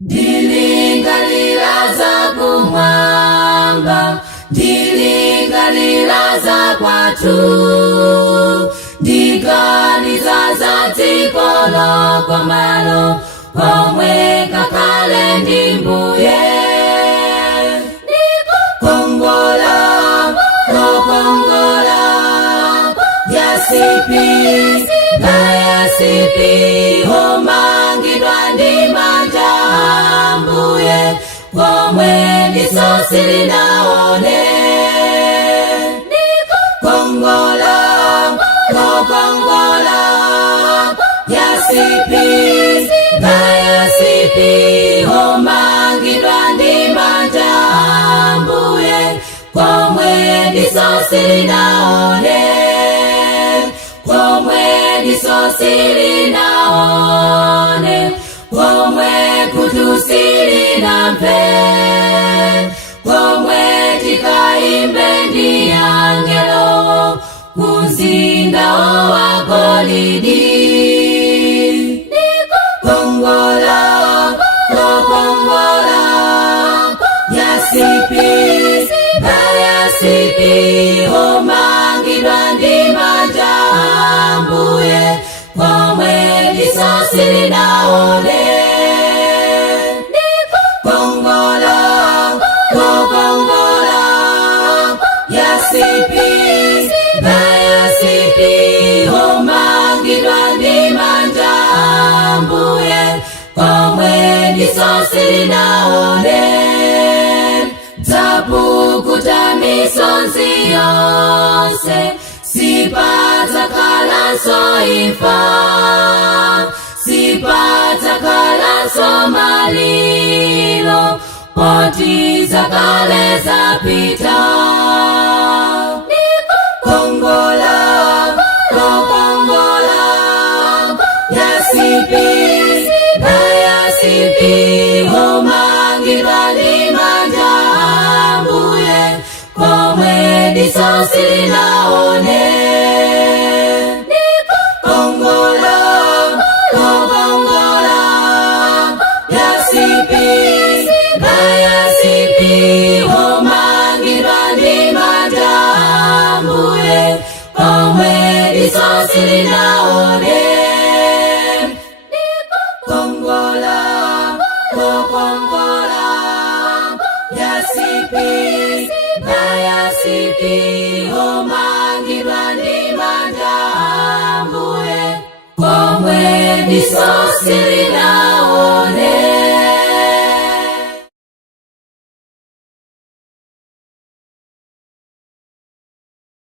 Ndilingalira za kumwamba, ndilingalira za kwatu, ndiganiza za dzikolo kwa malo komwe kakale ndi Mbuye. Kongola, kongola, yasipi, na yasipi, omangidwa ndi manja a Mbuye, komwe diso silinaone. Kongola, kongola, yasipi, na yasipi, omangidwa ndi manja a Mbuye, komwe diso silinaone, komwe diso silinaone, komwe kutu silinamve, komwe tikaimbe ndi angelo kuzinda wa golidi. Kongola, kongola, yasipi, na yasipi, omangidwa ndi manja a Mbuye, komwe diso silinaone. Kongola, kongola, yasipi, na yasipi, omangidwa ndi manja a Mbuye, komwe diso silinaone. Dzapukuta misonzi yonse, sipadzakhalanso imfa, sipadzakhalanso malilo, poti zakale zapita. Kongola, kongola, yasipi, na yasipi, omangidwa ndi manja a Mbuye, komwe diso silinaone. Kongola, kongola, yasipi, na yasipi, omangidwa ndi manja a Mbuye, komwe diso silinaone. Kongola, kongola, yasipi, na yasipi, omangidwa ndi manja a Mbuye, komwe diso silinaone.